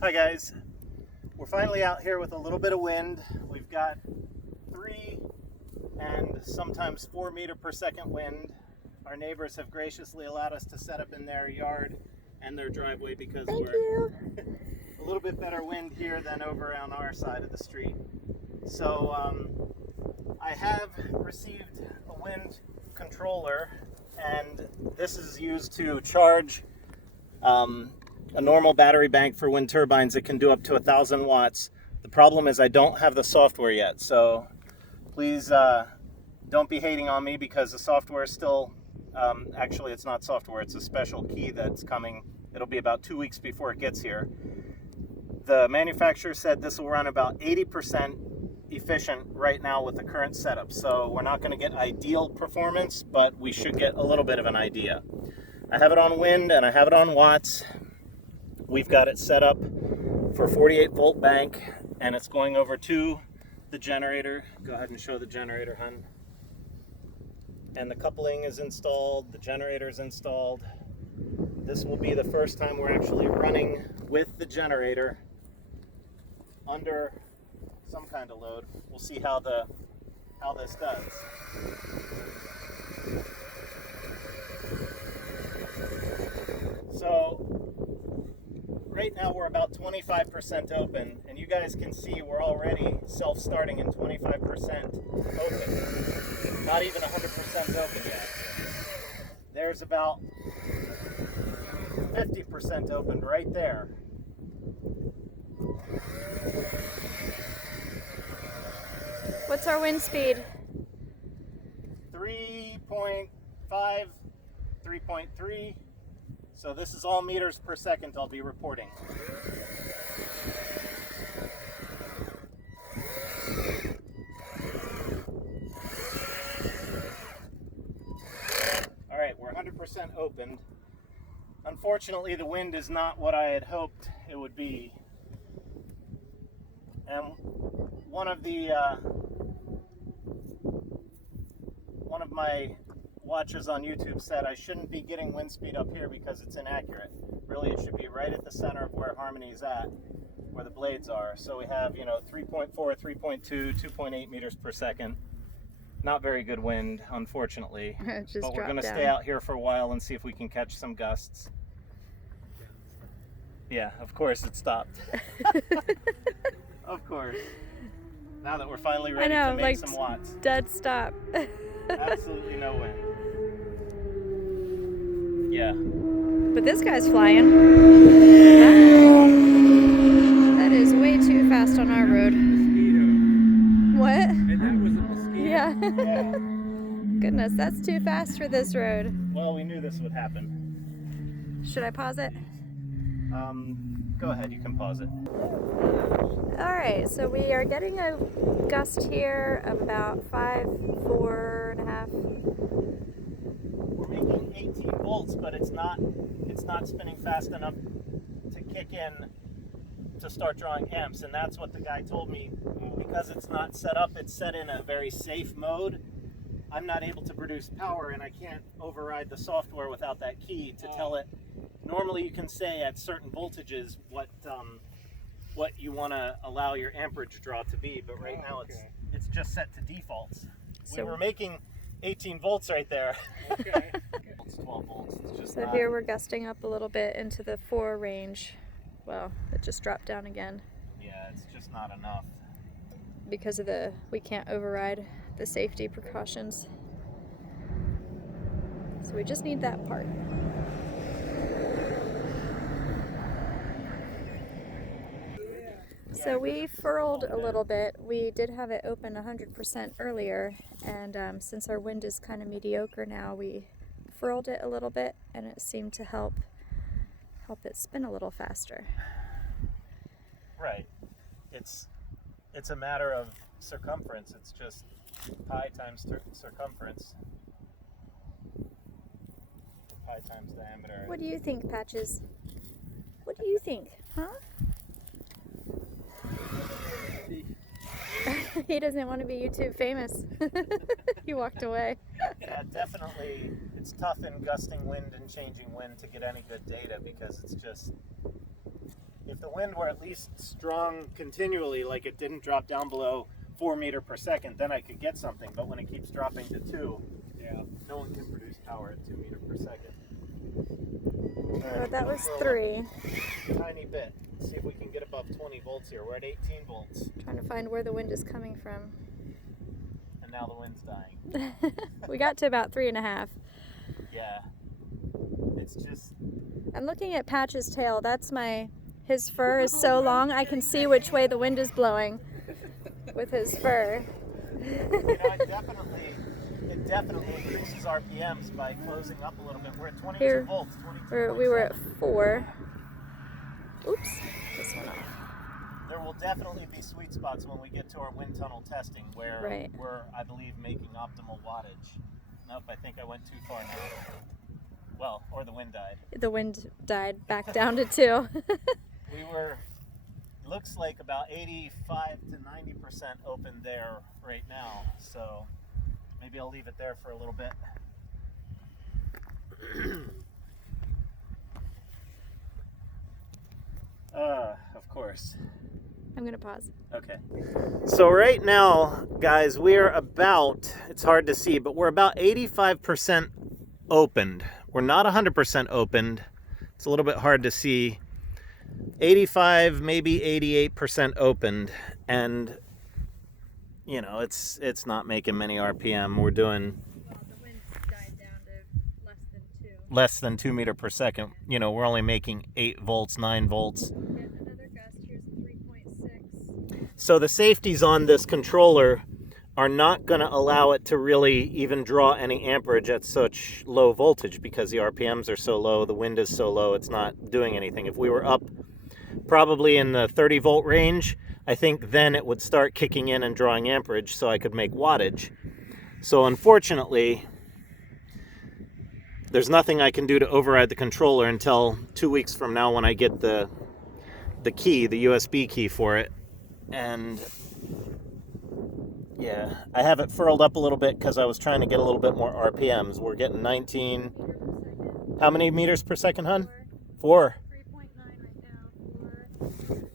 Hi guys, we're finally out here with a little bit of wind. We've got 3 and sometimes 4 meter per second wind. Our neighbors have graciously allowed us to set up in their yard and their driveway because we're a little bit better wind here than over on our side of the street. So I have received a wind controller, and this is used to charge a normal battery bank for wind turbines. It can do up to 1,000 watts. The problem is I don't have the software yet, so please don't be hating on me because the software is still, actually it's not software, it's a special key that's coming. It'll be about 2 weeks before it gets here. The manufacturer said this will run about 80% efficient right now with the current setup, so we're not going to get ideal performance, but we should get a little bit of an idea. I have it on wind and I have it on watts. We've got it set up for 48 volt bank, and it's going over to the generator. Go ahead and show the generator, hun. And the coupling is installed, the generator is installed. This will be the first time we're actually running with the generator under some kind of load. We'll see how this does. So right now we're about 25% open, and you guys can see we're already self-starting in 25% open. Not even 100% open yet. There's about 50% opened right there. What's our wind speed? 3.5, 3.3. So this is all meters per second I'll be reporting. All right, we're 100% opened. Unfortunately, the wind is not what I had hoped it would be. And one of my watchers on YouTube said I shouldn't be getting wind speed up here because it's inaccurate. Really, it should be right at the center of where harmony is at, where the blades are. So we have, 3.4, 3.2, 2.8 meters per second. Not very good wind, unfortunately. But we're going to stay out here for a while and see if we can catch some gusts. Yeah, of course it stopped. Of course. Now that we're finally ready to make some watts. Dead stop. Absolutely no wind. Yeah. But this guy's flying. That is way too fast on our road. What? And that was a mosquito. Yeah. Yeah. Goodness, that's too fast for this road. Well, we knew this would happen. Should I pause it? Go ahead, you can pause it. Alright, so we are getting a gust here of about 4.5. We're making 18 volts, but it's not spinning fast enough to kick in to start drawing amps, and that's what the guy told me. Because it's not set up, it's set in a very safe mode. I'm not able to produce power, and I can't override the software without that key to tell it. Normally you can say at certain voltages what you want to allow your amperage draw to be, but right now it's just set to defaults. So we were making 18 volts right there. Okay. It's 12 volts. It's just So here we're gusting up a little bit into the 4 range. Well, it just dropped down again. Yeah, it's just not enough. Because of we can't override the safety precautions. So we just need that part. So we furled a little bit. We did have it open 100% earlier, and since our wind is kind of mediocre now, we furled it a little bit, and it seemed to help it spin a little faster. Right. It's a matter of circumference. It's just pi times circumference. Pi times diameter. What do you think, Patches? What do you think, huh? He doesn't want to be YouTube famous. He walked away. Yeah, definitely. It's tough in gusting wind and changing wind to get any good data because it's just, if the wind were at least strong continually, like it didn't drop down below 4 meters per second, then I could get something. But when it keeps dropping to 2, yeah, no one can produce power at 2 meters per second. Oh, that was 3. Tiny bit. See if we can get above 20 volts here. We're at 18 volts. Trying to find where the wind is coming from. And now the wind's dying. We got to about 3.5. Yeah. It's just... I'm looking at Patch's tail. That's his fur is so long I can see which way the wind is blowing with his fur. It definitely increases RPMs by closing up a little bit. We're at 22 Here, volts. we were at 4. Oops, this one off. There will definitely be sweet spots when we get to our wind tunnel testing where we're, I believe, making optimal wattage. Nope, I think I went too far now. Well, or the wind died. The wind died back down to 2. We were, looks like about 85 to 90% open there right now. So maybe I'll leave it there for a little bit. Of course. I'm gonna pause. Okay. So right now, guys, we're about, it's hard to see, but we're about 85% opened. We're not 100% opened. It's a little bit hard to see. 85, maybe 88% opened. And, you know, it's not making many RPM. We're doing... Well, the wind died down to less than 2. Less than 2 meters per second. You know, we're only making 8 volts, 9 volts. Get another gust. Here's 3.6. So the safeties on this controller are not going to allow it to really even draw any amperage at such low voltage because the RPMs are so low, the wind is so low, it's not doing anything. If we were up probably in the 30 volt range, I think then it would start kicking in and drawing amperage so I could make wattage. So unfortunately, there's nothing I can do to override the controller until 2 weeks from now when I get the key, the USB key for it. And yeah, I have it furled up a little bit because I was trying to get a little bit more RPMs. We're getting 19. How many meters per second, hun? 4. 3.9 right now. 4.3,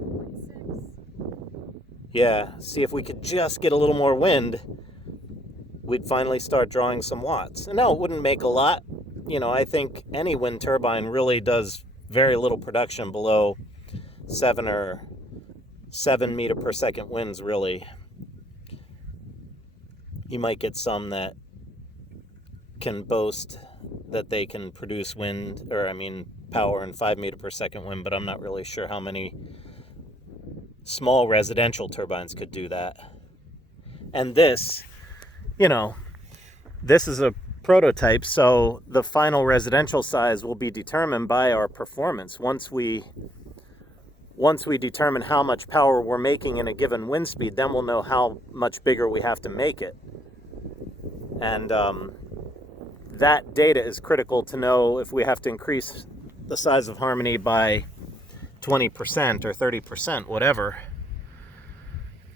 4.6. Yeah, see if we could just get a little more wind, we'd finally start drawing some watts. And no, it wouldn't make a lot. You know, I think any wind turbine really does very little production below 7 meter per second winds, really. You might get some that can boast that they can produce power in 5 meter per second wind, but I'm not really sure how many small residential turbines could do that. And this, you know, this is a prototype, so the final residential size will be determined by our performance. Once we determine how much power we're making in a given wind speed, then we'll know how much bigger we have to make it. And that data is critical to know if we have to increase the size of Harmony by 20% or 30%, whatever.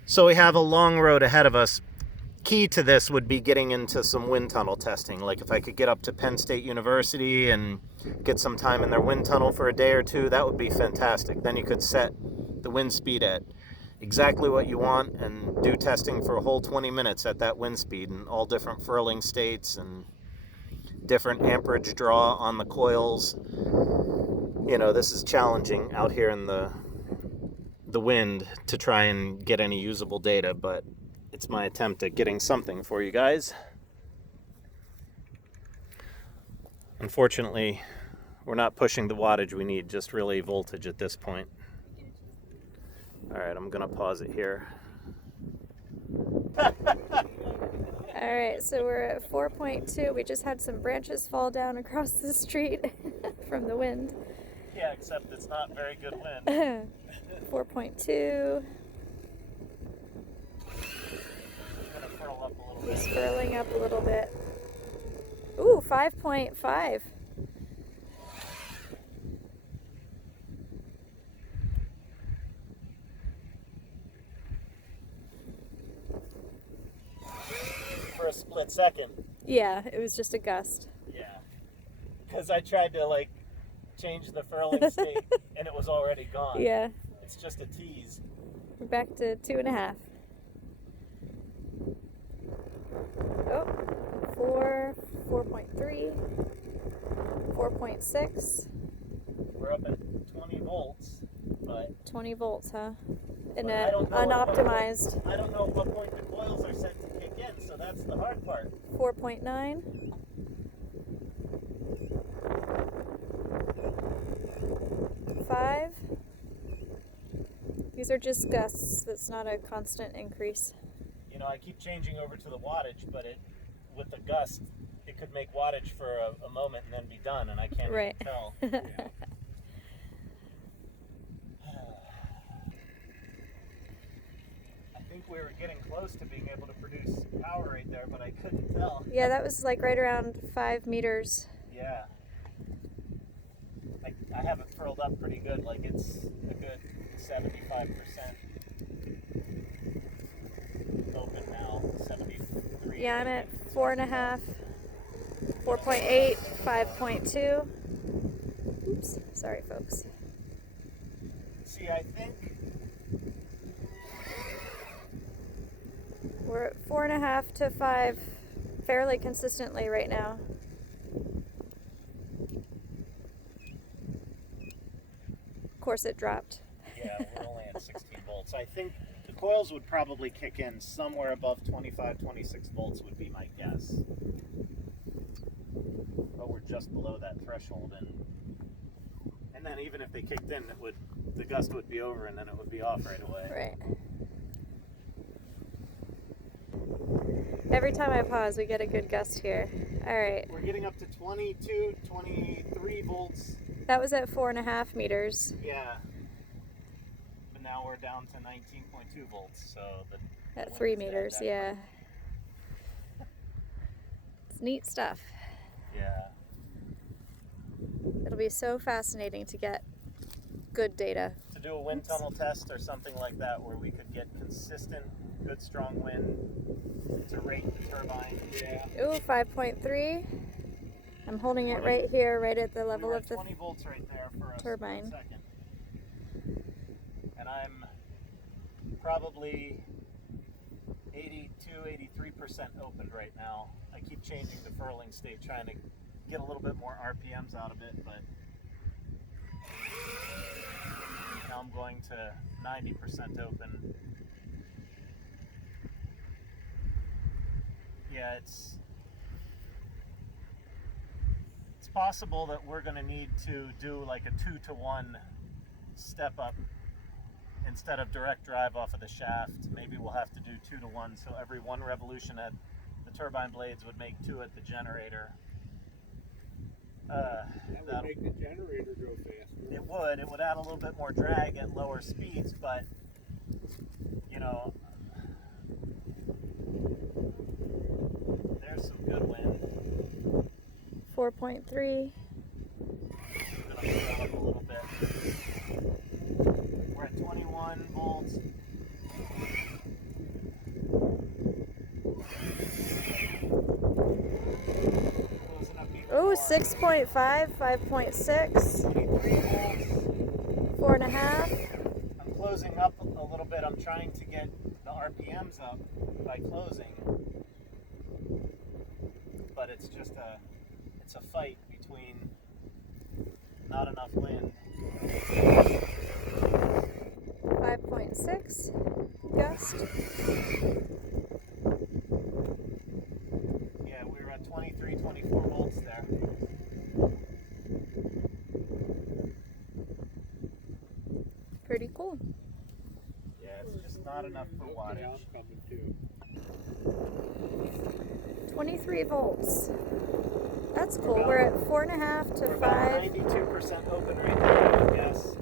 So we have a long road ahead of us. Key to this would be getting into some wind tunnel testing. Like if I could get up to Penn State University and get some time in their wind tunnel for a day or two, that would be fantastic. Then you could set the wind speed at exactly what you want and do testing for a whole 20 minutes at that wind speed in all different furling states and different amperage draw on the coils. You know, this is challenging out here in the wind to try and get any usable data, but it's my attempt at getting something for you guys. Unfortunately, we're not pushing the wattage we need, just really voltage at this point. All right, I'm gonna pause it here. All right, so we're at 4.2. We just had some branches fall down across the street from the wind. Yeah, except it's not very good wind. 4.2. Gonna furl up a little bit. Just furling up a little bit. Ooh, 5.5. For a split second. Yeah, it was just a gust. Yeah. Because I tried to change the furling state and it was already gone. Yeah. It's just a tease. We're back to 2.5. Oh, 4.3, 4.6. We're up at 20 volts, but 20 volts, huh? In but a I don't know unoptimized. I don't know at what point the coils are set to kick in, so that's the hard part. 4.9. 5. These are just gusts. That's not a constant increase. You know, I keep changing over to the wattage, but with the gust, it could make wattage for a moment and then be done, and I can't Right. even tell. Yeah. I think we were getting close to being able to produce power right there, but I couldn't tell. Yeah, that was like right around 5 meters. Yeah. I have it furled up pretty good, like it's a good 75% open now, 73. Yeah, I'm at 4.5, 4.8, 5.2. Oops, sorry folks. See, I think We're at 4.5 to 5 fairly consistently right now. Of course it dropped. yeah, we're only at 16 volts. I think the coils would probably kick in somewhere above 25, 26 volts would be my guess. But we're just below that threshold, and then even if they kicked in, the gust would be over and then it would be off right away. Right. Every time I pause, we get a good gust here. All right. We're getting up to 22, 23 volts. That was at 4.5 meters. Yeah. But now we're down to 19.2 volts, so At 3 meters, yeah. It's neat stuff. Yeah. It'll be so fascinating to get good data. To do a wind tunnel test or something like that where we could get consistent, good strong wind to rate the turbine. Yeah. Ooh, 5.3. I'm holding it right here, right at the level We're of at the 20 volts right there for a turbine. second. And I'm probably 82, 83% opened right now. I keep changing the furling state, trying to get a little bit more RPMs out of it, but now I'm going to 90% open. Yeah, it's possible that we're going to need to do like a 2-to-1 step up instead of direct drive off of the shaft. Maybe we'll have to do 2-to-1, so every 1 revolution at the turbine blades would make 2 at the generator. That would make the generator go faster. It would add a little bit more drag at lower speeds, but you know, there's some good wind. 4.3. I'm gonna put that up a little bit. We're at 21 volts. Closing up even Ooh, more. 6.5, 5.6, 23 volts. 4.5. I'm closing up a little bit. I'm trying to get the RPMs up by closing, but it's just a fight between not enough wind. 5.6 gust. Yeah, we were at 23, 24 volts there. Pretty cool. Yeah, it's just not enough for Okay, wattage. I'm coming too. 23 volts. That's cool. We're at 4.5 to We're about 5, 92% open right now, I guess.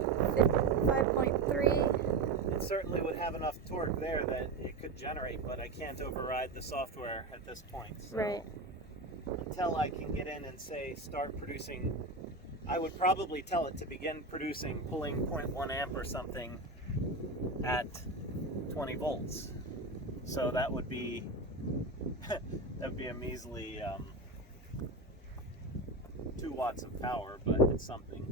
5.3. It certainly would have enough torque there that it could generate, but I can't override the software at this point. So Right. until I can get in and say start producing, I would probably tell it to begin producing, pulling 0.1 amp or something at 20 volts. So that would be that would be a measly 2 watts of power, but it's something.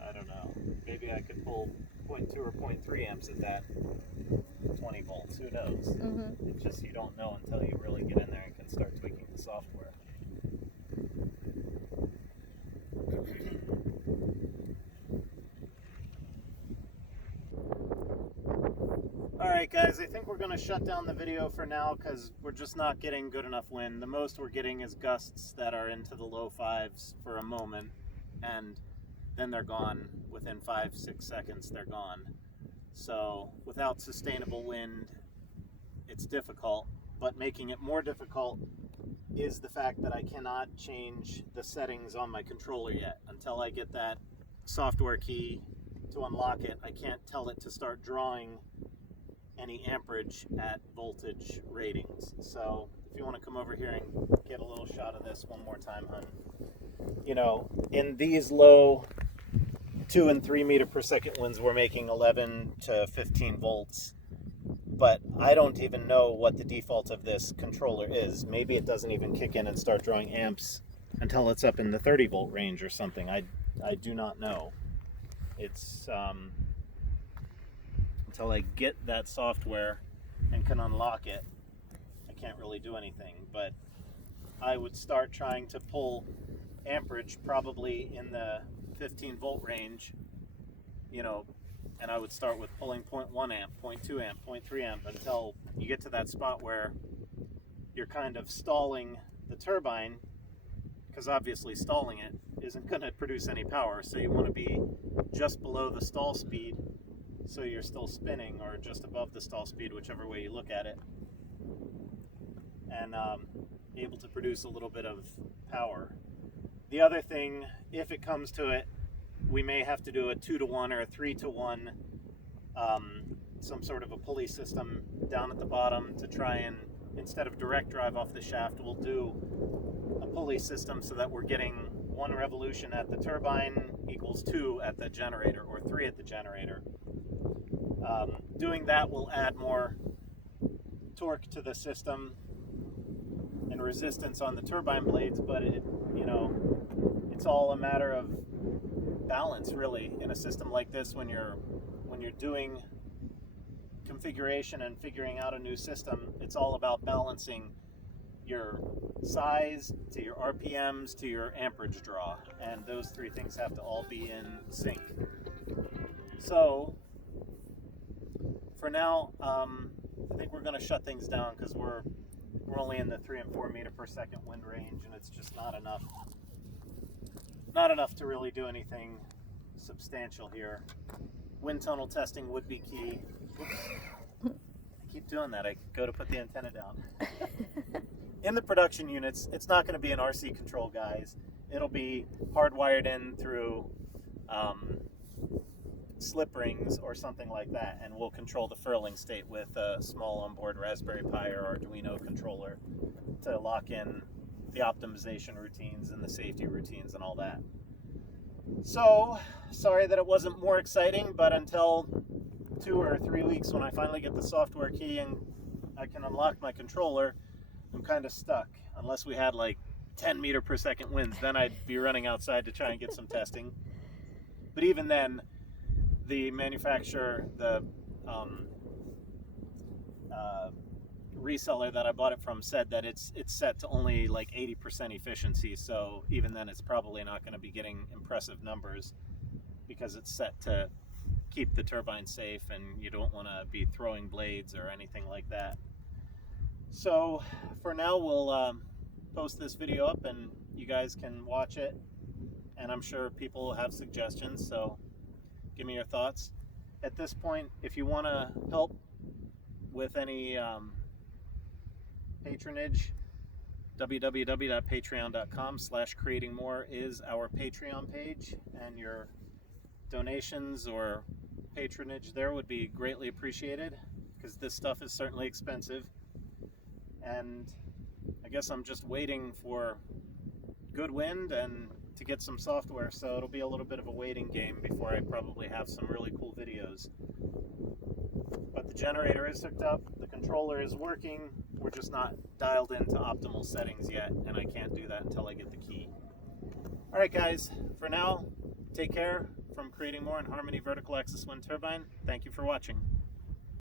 I don't know. Maybe I could pull 0.2 or 0.3 amps at that 20 volts. Who knows? Mm-hmm. It's just you don't know until you really get in there and can start tweaking the software. Alright guys, I think we're going to shut down the video for now because we're just not getting good enough wind. The most we're getting is gusts that are into the low 5s for a moment, and then they're gone. Within 5-6 seconds they're gone. So without sustainable wind, it's difficult, but making it more difficult is the fact that I cannot change the settings on my controller yet. Until I get that software key to unlock it, I can't tell it to start drawing any amperage at voltage ratings. So if you want to come over here and get a little shot of this one more time, hun. You know, in these low 2 and 3 meter per second winds, we're making 11 to 15 volts. But I don't even know what the default of this controller is. Maybe it doesn't even kick in and start drawing amps until it's up in the 30 volt range or something. I do not know. It's until I get that software and can unlock it, I can't really do anything. But I would start trying to pull amperage probably in the 15 volt range, you know, and I would start with pulling 0.1 amp, 0.2 amp, 0.3 amp until you get to that spot where you're kind of stalling the turbine, because obviously stalling it isn't going to produce any power. So you want to be just below the stall speed so you're still spinning, or just above the stall speed, whichever way you look at it, and able to produce a little bit of power. The other thing, if it comes to it, we may have to do a 2-to-1 or a 3-to-1, some sort of a pulley system down at the bottom to try and, instead of direct drive off the shaft, we'll do a pulley system so that we're getting 1 revolution at the turbine equals 2 at the generator, or 3 at the generator. Doing that will add more torque to the system and resistance on the turbine blades, but it, you know, it's all a matter of balance, really, in a system like this. When you're doing configuration and figuring out a new system, it's all about balancing your size to your RPMs to your amperage draw, and those 3 things have to all be in sync. So for now, I think we're going to shut things down because we're only in the 3 and 4 meter per second wind range, and it's just not enough to really do anything substantial here. Wind tunnel testing would be key. Oops. I keep doing that. I go to put the antenna down. In the production units, it's not going to be an RC control, guys. It'll be hardwired in through slip rings or something like that, and we'll control the furling state with a small onboard Raspberry Pi or Arduino controller to lock in the optimization routines and the safety routines and all that. So, sorry that it wasn't more exciting, but until 2 or 3 weeks when I finally get the software key and I can unlock my controller, I'm kind of stuck. Unless we had like 10 meter per second winds, then I'd be running outside to try and get some testing. But even then, the manufacturer, the reseller that I bought it from, said that it's set to only like 80% efficiency, so even then it's probably not going to be getting impressive numbers because it's set to keep the turbine safe and you don't want to be throwing blades or anything like that. So for now, we'll post this video up and you guys can watch it, and I'm sure people will have suggestions, so give me your thoughts. At this point, if you want to help with any patronage, www.patreon.com/creatingmore is our Patreon page, and your donations or patronage there would be greatly appreciated, because this stuff is certainly expensive, and I guess I'm just waiting for good wind and to get some software, so it'll be a little bit of a waiting game before I probably have some really cool videos. But the generator is hooked up, the controller is working, We're just not dialed into optimal settings yet, and I can't do that until I get the key. All right, guys, for now, take care. From Creating More in Harmony Vertical Axis Wind Turbine, thank you for watching.